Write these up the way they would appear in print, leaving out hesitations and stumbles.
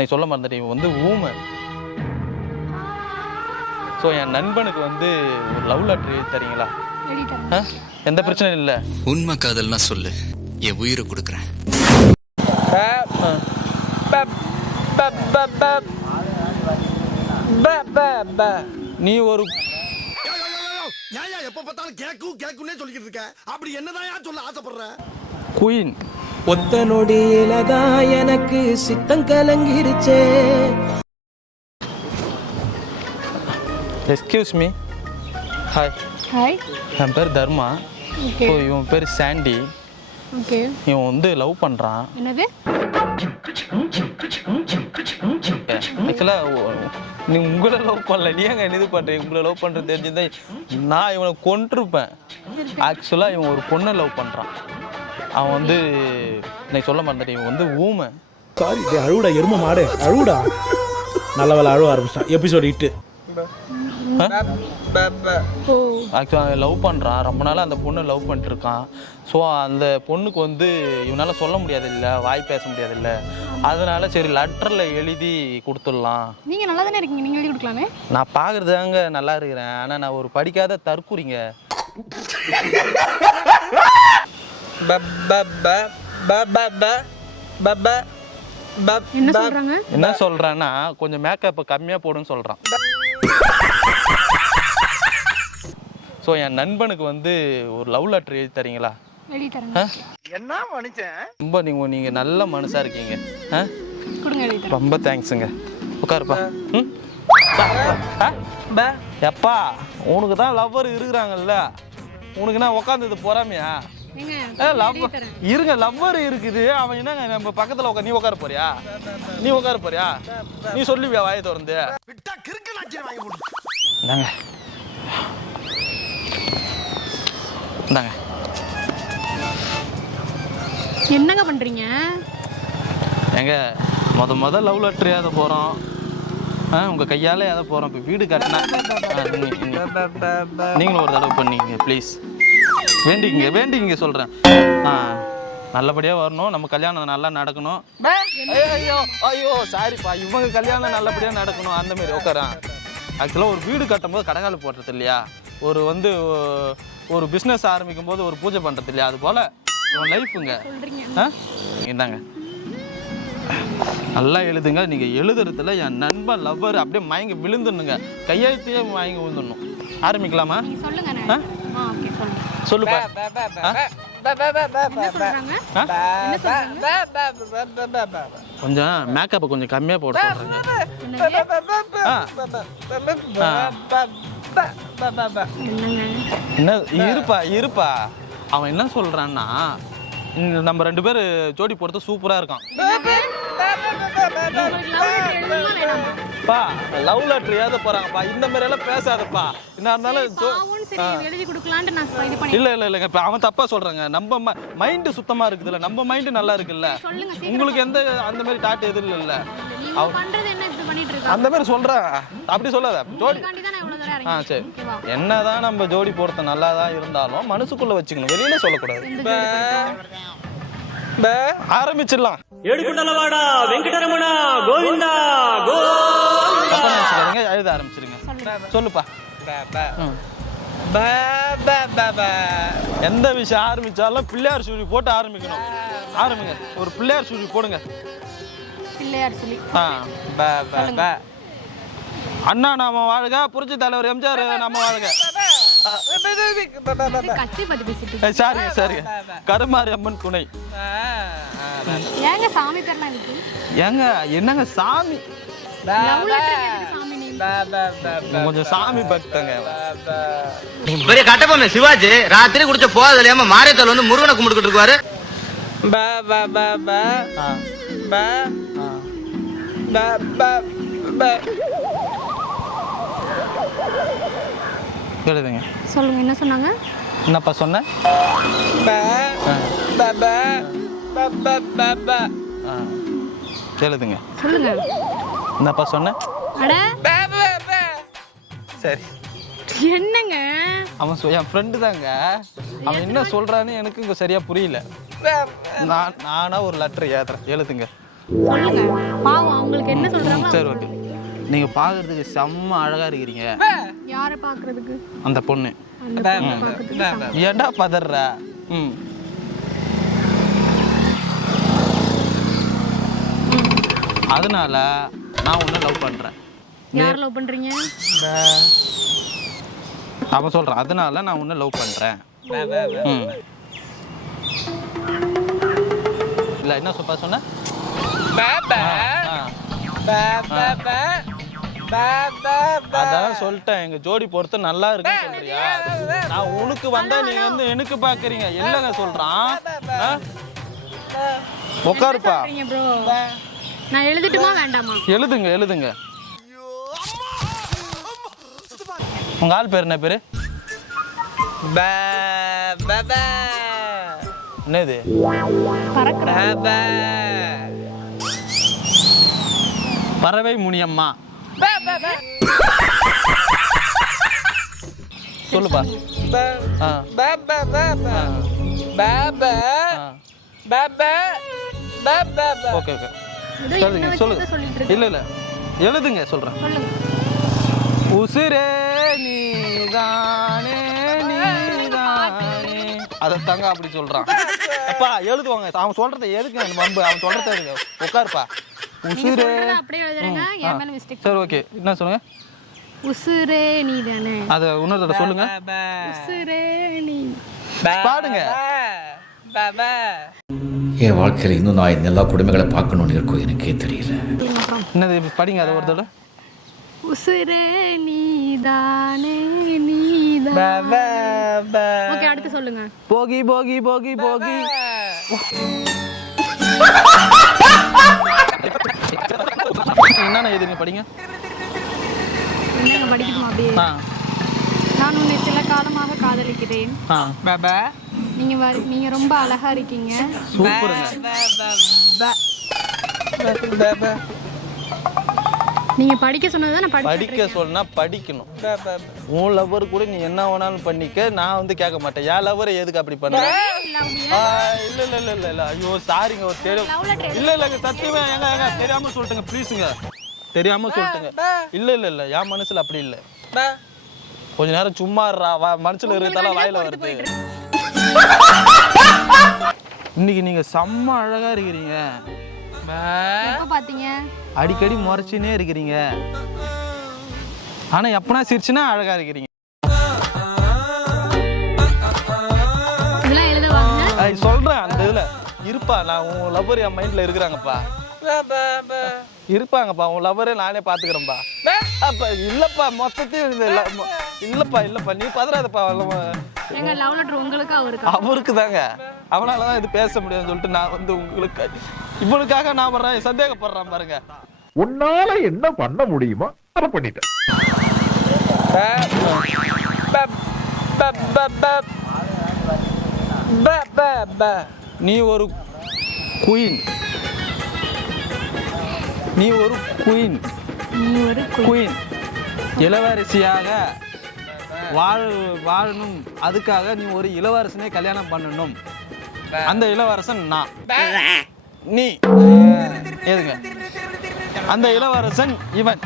இன்னைக்கு சொல்ல மறந்துட்டேன், இவன் வந்து ஊமை. ஸோ என் நண்பனுக்கு வந்து ஒரு லவ் லெட்டர் எழுதி தரீங்களா? எந்த பிரச்சனையும் இல்லை. உண்மை காதல்னா சொல்லு, என் உயிரை கொடுக்குறேன். நீ ஒரு எப்ப பார்த்தாலும் கேக்குன்னே சொல்லிக்கிட்டு இருக்க. அப்படி என்னதான் சொல்ல ஆசைப்படுற? குயின். ஒத்த நொடியிலதான் எனக்கு சித்தம் கலங்கிருச்சே. Excuse me. ஹாய். ஹாய். என் பேர் தர்மா. ஓகே. ஸோ இவன் பேர் சாண்டி. ஓகே. இவன் வந்து லவ் பண்ணுறான். என்னது? ஆக்சுவலாக நீ உங்களை லவ் பண்ணல, நீ எங்க இது பண்ணுறீங்க? உங்களை லவ் பண்ணுறது தெரிஞ்சுதான் நான் இவனை கொண்டிருப்பேன். ஆக்சுவலாக இவன் ஒரு பொண்ணை லவ் பண்ணுறான். அவன் வந்து இன்னைக்கு சொல்ல மறந்துட்டேன், இவன் வந்து ஊமை. சாரி, அழுவுடா எரும மாடு, அழுவுடா. நல்ல வேலை அழுவ ஆரம்பிச்சிட்டான். எபிசோடு 8. ஆக்சுவலாக லவ் பண்ணுறான், ரொம்ப நாளாக அந்த பொண்ணை லவ் பண்ணிட்டுருக்கான். ஸோ அந்த பொண்ணுக்கு வந்து இவனால் சொல்ல முடியாது இல்லை, வாய் பேச முடியாது இல்லை. அதனால சரி லெட்டரில் எழுதி கொடுத்துடலாம். நீங்கள் நல்லா தானே இருக்கீங்க, நீங்கள் எழுதி கொடுக்கலாமே. நான் பார்க்குறது தாங்க நல்லா இருக்கிறேன், ஆனால் நான் ஒரு படிக்காத தற்குறிங்க. என்ன சொல்கிறாங்க? என்ன சொல்கிறான்னா கொஞ்சம் மேக்கப்பை கம்மியாக போடுன்னு சொல்கிறான். ஸோ என் நண்பனுக்கு வந்து ஒரு லவ் லெட்டர் எழுதி தரீங்களா? எழுதி தரேன். என்ன மனுஷன் ரொம்ப நீங்கள் நல்ல மனுஷாக இருக்கீங்க. கொடுங்க, எழுதி தரேன். ரொம்ப தேங்க்ஸுங்க. உட்காருப்பா. எப்பா உனக்கு தான் லவ்வர் இருக்கிறாங்கல்ல, உனக்கு நான் உட்காந்தது போறாமையா? இருங்க, லவ்வர் இருக்குது. அவன் என்னங்க நம்ம பக்கத்தில் உட்கார். நீ உட்கார போறியா? நீ உட்கார போறியா? நீ சொல்லுவியா வாயை திறந்து? இந்தாங்க இந்தாங்க. என்னங்க பண்றீங்க? எங்க முத லவ் லெட்டர் ஏத போகிறோம், உங்கள் கையால் ஏத போகிறோம். இப்போ வீடு கட்டினா நீங்களும் ஒரு தடவை பண்ணிக்கங்க ப்ளீஸ். வேண்டிங்க சொல்கிறேன். நல்லபடியாக வரணும், நம்ம கல்யாணம் நல்லா நடக்கணும். ஐயோ சாரிப்பா, இவங்க கல்யாணம் நல்லபடியாக நடக்கணும். அந்த மாதிரி உட்காரன். ஆக்சுவலாக ஒரு வீடு கட்டும்போது கடைக்கால போடுறது இல்லையா, ஒரு வந்து ஒரு பிஸ்னஸ் ஆரம்பிக்கும் போது ஒரு பூஜை பண்ணுறது இல்லையா, அது போல் இவன் லைஃபுங்க. இந்தாங்க நல்லா எழுதுங்க. நீங்கள் எழுதுறதுல என் நண்பன் லவ்வர் அப்படியே மயங்கி விழுந்துடணுங்க, கையெழுத்தையே மயங்கி விழுந்துடணும். ஆரம்பிக்கலாமா? சொல்லுப்பா. கொஞ்சம் மேக்கப்பை கொஞ்சம் கம்மியாக போட சொல்கிறேங்க. என்ன இருப்பா. அவன் என்ன சொல்றான்னா நம்ம 2 பேர் ஜோடி போடுறது சூப்பரா இருக்கான். லவ் லெட்டர் ஏத போறாங்கப்பா, இந்த மாதிரி எல்லாம் பேசாதப்பா. என்ன இருந்தாலும் இல்ல இப்ப அவன் தப்பா சொல்றாங்க. நம்ம மைண்ட் சுத்தமா இருக்குதுல்ல, நம்ம மைண்ட் நல்லா இருக்குல்ல. உங்களுக்கு எந்த அந்த மாதிரி டாட் எதுவும் இல்ல. அந்த மாதிரி சொல்றேன், அப்படி சொல்லாத. ஜோடி சரி, என்னதான் நம்ம ஜோடி போடுறது நல்லா தான் இருந்தாலும் மனசுக்குள்ள வச்சுக்கணும், வெளியில சொல்லக்கூடாது. ஆரம்பிச்சிடலாம். எழுத ஆரம்பிச்சிருங்க. சொல்லுப்பா. எந்த விஷயம் ஆரம்பிச்சாலும் பிள்ளையார் சுழி போட்டு ஆரம்பிக்கணும். ஆரம்பிங்க, ஒரு பிள்ளையார் சுழி போடுங்க. அண்ணா நாம வாழ்க, புரட்சி தலைவர் எம்ஜிஆர் நாம வாழ்க. சரிங்க. கருமாரி அம்மன் துணை. ஏங்க என்னங்க சாமி, கொஞ்சம் சாமி பக்தங்க. பெரிய கட்டபொம்மை சிவாஜி ராத்திரி குடிச்ச போதல் இல்லாம மாரியத்தல் வந்து முருகனை கும்பிட்டு இருக்காரு. எழுதுங்க. சொல்லுங்க, என்ன சொன்னாங்க? என்னப்பா சொன்ன? எழுதுங்க. சொல்லுங்க, என்னப்பா சொன்ன? சரி. என்னங்க அவன் என் ஃப்ரெண்டு தாங்க. அவன் என்ன சொல்றான்னு எனக்கு இங்க சரியா புரியல. நானா ஒரு லெட்டர் ஏத்துறேன். எழுதுங்க. சொல்லுங்க. பாவம், அவங்களுக்கு நீங்க பாக்குறதுக்கு செம்ம அழகா இருக்கிறீங்க. யாரை பார்க்கறதுக்கு? அந்த பொண்ணு. அந்த பொண்ணை பார்க்கறதுக்கு. ஏன்டா பதற? அதனால நான் உன்னை லவ் பண்றேன். யார் லவ் பண்றீங்க? அவன் சொல்றான் அதனால நான் உன்னை லவ் பண்றேன். இல்ல என்ன சொன்ன? அதான் சொல்லிட்டேன் எங்க ஜோடி பொறுத்து நல்லா இருக்குன்னு சொல்றியா? நான் உனக்கு வந்தா நீங்க வந்து எனக்கு பாக்குறீங்க. இல்லங்க சொல்றான். உட்காருப்பா. ப்ரோ நான் எழுதிட்டுமா வேண்டாமா? எழுதுங்க. உங்க ஆள் பேர் என்ன பேரு? என்னது? பறவை முனியம்மா. சொல்லுப்பா. ஓகே சொல்லுங்க. இல்ல எழுதுங்க சொல்றேன். உசுரே நீதானே அதை தாங்க அப்படி சொல்றான். அப்பா எழுதுவாங்க. அவன் சொல்றத எதுக்கு வம்பு? அவன் சொல்றத எதுக்கு? உட்காருப்பா. உசுரே அப்படியே எழுதுறேங்க. என் மேல மிஸ்டேக். சரி ஓகே. என்ன சொல்லுங்க? உசுரே நீதானே. அத இன்னொரு தடவை சொல்லுங்க. உசுரே நீ. பாடுங்க. என் வாழ்க்கையில் இன்னும் நான் எல்லா குடும்பங்களை பார்க்கணும்னு இருக்கும் எனக்கே தெரியல. என்னது படிங்க அதை ஒரு தடவை. உசுரே நீதானே ஓகே அடுத்து சொல்லுங்க. போகி போகி போகி போகி. என்னண்ணா எதுங்க படிங்க. என்னங்க படிக்கணுமா அப்படியே? நான் உன்னை சில காலமாக காதலிக்கிறேன். நீங்க ரொம்ப அழகா இருக்கீங்க. சூப்பருங்க. நீங்க படிக்க சொன்னதை நான் படிக்க சொன்னா படிக்கணும். உன் லவர் கூட நீ என்ன வேணாலும் பண்ணிக்க. நான் வந்து கேட்க மாட்டேன். என் லவர் எதுக்கு அப்படி பண்ற? இல்ல ஐயோ சாரிங்க. ஒரு தெரியும் இல்லங்க சத்தியமா எங்க தெரியாம சொல்லிட்டுங்க. ப்ளீஸுங்க தெரியாம சொல்லிட்டுங்க. இல்ல என் மனசுல அப்படி இல்ல. கொஞ்ச நேரம் சும்மா மனசுல இருக்கிறதால வாயில வருது. இன்னைக்கு நீங்க செம்ம அழகா இருக்கிறீங்க. எப்ப பாத்தீங்க? அடிக்கடி முறைச்சுனே இருக்கிறீங்க. ஆனா எப்பனா சிரிச்சுனா அழகா இருக்கிறீங்க. இதெல்லாம் எழுதுவாங்க. சொல்றேன் அந்த இதுல இருப்பா. நான் உன் லவ்வர் என் மைண்ட்ல இருக்கிறாங்கப்பா. இருப்பாங்கப்பா. உன் லவ்வரே நானே பாத்துக்கிறேன்ப்பா. அப்ப இல்லப்பா மொத்தத்தையும் இல்லப்பா நீ பதறாதப்பா. எங்க லவ் லெட்டர் உங்களுக்கு அவருக்கு தாங்க. அவனாலதான் இது பேச முடியாதுன்னு சொல்லிட்டு நான் வந்து உங்களுக்கு இவனுக்காக நான் வர்றேன். சந்தேகப்படுறான் பாருங்க. உன்னால என்ன பண்ண முடியுமோ அதை பண்ணிட்டேன். நீ ஒரு குயின். நீ ஒரு குயின். இளவரசியாக வாழணும். அதுக்காக நீ ஒரு இளவரசனை கல்யாணம் பண்ணணும். அந்த இளவரசன் நான். நீ எதுங்க? அந்த இளவரசன் இவன்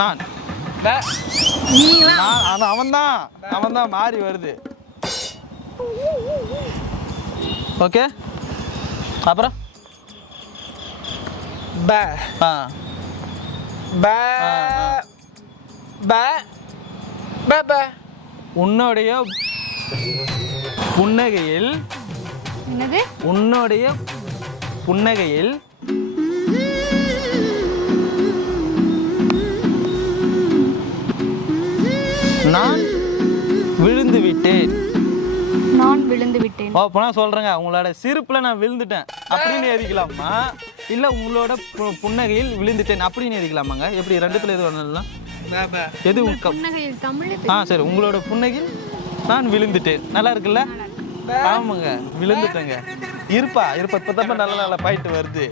நான். அவன்தான் மாறி வருது. ஓகே அப்புறம் உன்னுடைய புன்னகையில் நான் விழுந்து விட்டேன். சொல்றேங்க. உங்களோட சிரிப்புல நான் விழுந்துட்டேன் அப்படின்னு எழுதிக்கலாமா? இல்ல உங்களோட புன்னகையில் விழுந்துட்டேன் அப்படின்னு எழுதிக்கலாமாங்க? எப்படி ரெண்டுத்துல எது வேணாலும் எது? சரி உங்களோட புன்னகையில் நான் விழுந்துட்டேன். நல்லா இருக்குல்ல? ஆமாங்க விழுந்துட்டேங்க. இருப்பா இப்ப நல்ல பாயிண்ட் வருது.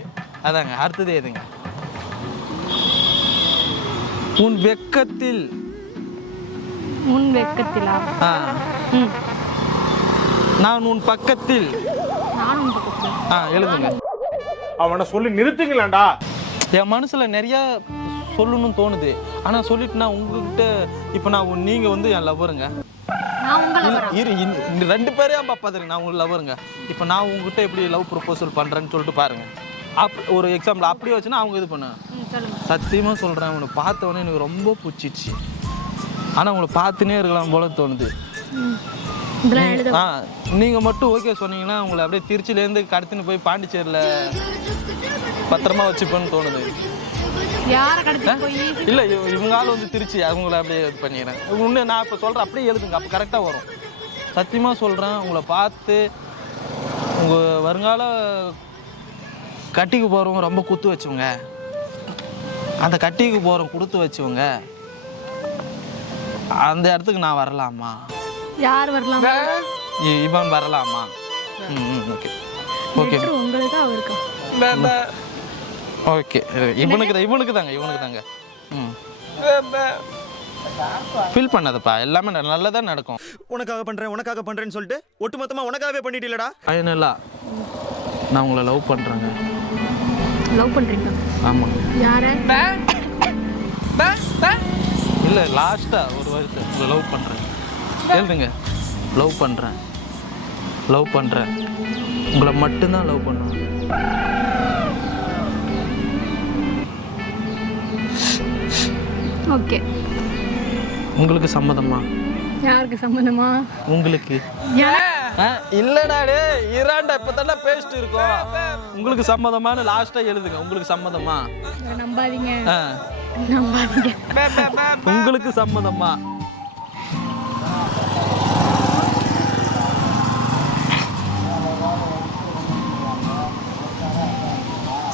அதாங்க அடுத்தது எதுங்க? உன் வெக்கத்தில் நான் உன் பக்கத்தில். எழுதுங்க. அவனை சொல்லி நிறுத்துங்களேன்டா. என் மனசுல நிறைய சொல்லணும்னு தோணுது. ஆனால் சொல்லிட்டுனா உங்ககிட்ட இப்போ நீங்கள் வந்து என் லவ்வருங்க. நான் உங்களை இரு 2 பேரையும் பார்த்துருங்க. நான் உங்களுக்கு லவ்வருங்க. இப்போ நான் உங்ககிட்ட எப்படி லவ் ப்ரொபோசல் பண்ணுறேன்னு சொல்லிட்டு பாருங்கள். ஒரு எக்ஸாம்பிள் அப்படி வச்சுன்னா அவங்க இது பண்ண சொல்லுங்க. சத்தியமாக சொல்கிறேன், உன்னை பார்த்தவொடனே எனக்கு ரொம்ப பிடிச்சிச்சு. ஆனால் உங்களை பார்த்துனே இருக்கலாம் போல தோணுது. இதெல்லாம் எழுத நீங்கள் மட்டும் ஓகே சொன்னீங்கன்னா உங்களை அப்படியே திருச்சிலேருந்து கடத்தின்னு போய் பாண்டிச்சேரியில் பத்திரமா வச்சுப்பேன்னு தோணுது. யாரை கடத்தி போய் இல்லை இவங்களால வந்து திருச்சி அவங்கள அப்படியே இது பண்ணிடுறேன். இன்னும் நான் இப்போ சொல்கிறேன் அப்படியே எழுதுங்க, அப்போ கரெக்டாக வரும். சத்தியமாக சொல்கிறேன், உங்களை பார்த்து உங்கள் வருங்கால கட்டிக்கு போகிறவங்க ரொம்ப குத்து வச்சவங்க. அந்த கட்டிக்கு போகிறவங்க கொடுத்து வச்சவங்க. அந்த இடத்துக்கு நான் வரலாமா? யார் வரலாம்? இவன் வரலாமா? ஓகே ஓகே உங்களுக்கு அவருக்கு ஓகே. இவனுக்கு தாங்க. ஃபீல் பண்ணாதப்பா, எல்லாமே நல்லதா நடக்கும். உனக்காக பண்றேன்னு சொல்லிட்டு ஒட்டுமொத்தமா உனக்காகவே பண்ணிட்டீலடா. ஐயனல்லா, நான் உங்களை லவ் பண்ணுறேங்க. லவ் பண்றீங்க? ஆமாம். யாரை? இல்லை லாஸ்ட்டாக ஒரு வருஷம் உங்களை லவ் பண்ணுறேன். எழுதுங்க, லவ் பண்ணுறேன். உங்களை மட்டும்தான் லவ் பண்ணுவேன். ஓகே. உங்களுக்கு சம்மதமா? யாருக்கு சம்மதமா? உங்களுக்கு. இல்லடா டே இராண்டா இப்பதானே பேசிட்டு இருக்கோம். உங்களுக்கு சம்மதமானு லாஸ்டா எழுதுங்க. உங்களுக்கு சம்மதமா? நம்பாதீங்க. உங்களுக்கு சம்மதமா?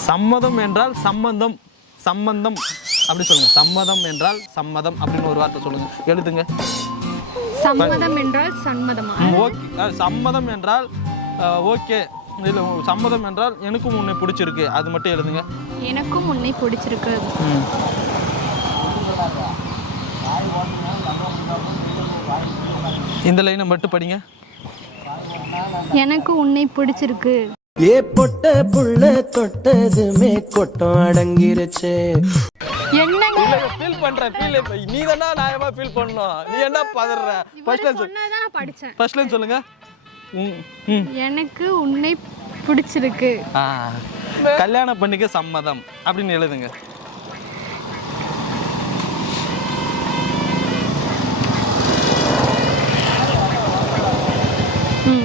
சம்மதம் என்றால் சம்மந்தம் அப்படி சொல்லுங்க. சம்மதம் என்றால் சம்மதம் அப்படின்னு ஒரு வார்த்தை சொல்லுங்க. எழுதுங்க. சம்மதம் என்றால் சம்மதமா? ஓகே. சம்மதம் என்றால் ஓகே. இல்லை சம்மதம் என்றால் எனக்கும் உன்னை பிடிச்சிருக்கு, அது மட்டும் எழுதுங்க. எனக்கும் உன்னை பிடிச்சிருக்கு. இந்த லைனை மட்டும் படிங்க. எனக்கு உன்னை பிடிச்சிருக்கு. ஏ பொட்ட புள்ள தொட்டதுமே கொட்டம் அடங்கிருச்சு. என்னங்க ஃபீல் பண்றேன். நீ தானா நியாயமா ஃபீல் பண்ணணும். நீ என்ன பதற? ஃபர்ஸ்ட் லைன் சொன்னதா நான் படிச்சேன். ஃபர்ஸ்ட் லைன் சொல்லுங்க. எனக்கு உன்னை பிடிச்சிருக்கு. கல்யாணம் பண்ணிக்க சம்மதம் அப்படின்னு எழுதுங்க.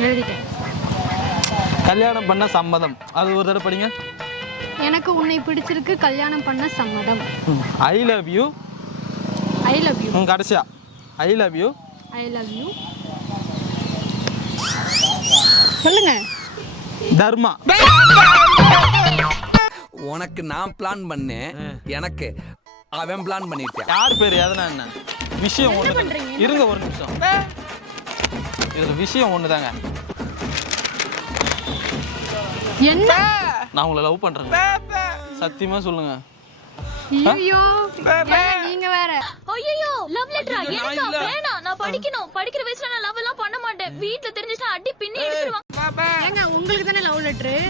எழுதிட்டேன். கல்யாணம் பண்ண சம்மதம், அது ஒரு தடவை படிங்க. எனக்கு உன்னை பிடிச்சிருக்கு, கல்யாணம் பண்ண சம்மதம். I love you. கடைசியா ஐ லவ் யூ. சொல்லுங்க. தர்மா. உனக்கு நான் பிளான் பண்ணேன், எனக்கு அவன் பிளான் பண்ணிட்டான். யார் பேர் எதனா என்ன விஷயம் ஒன்று. இருங்க ஒரு நிமிஷம். இது விஷயம் ஒண்ணுதாங்க. என்ன? நான் உங்களை லவ் பண்றேன். சத்தியமா சொல்லுங்க. ஐயோ நீங்க வேற. ஐயோ லவ் லெட்டரா? எனக்கு வேணாம். நான் படிக்கணும். படிக்கிற வயசுல நான் லவ் எல்லாம் பண்ண மாட்டேன். வீட்ல தெரிஞ்சிட்டா அடி பின்னி எடுத்துருவாங்க. ஏங்க உங்களுக்கு தானே லவ் லெட்டர்,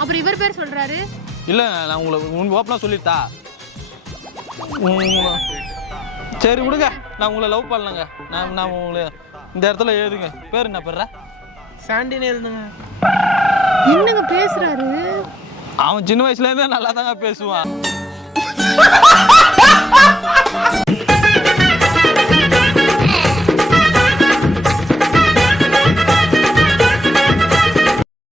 அப்புறம் இவர் பேர் சொல்றாரு. இல்ல நான் உங்களை ஓப்பனா சொல்லிட்டா. சரி விடுங்க, நான் உங்களை லவ் பண்ணலங்க. நான் உங்களை இந்த இடத்துல எழுதுங்க. பேர் என்ன பேர்ரா? சாண்டின்னு எழுதுங்க. என்னங்க பேசுறாரு? அவன் சின்ன வயசுல இருந்தே நல்லா தாங்க பேசுவான்.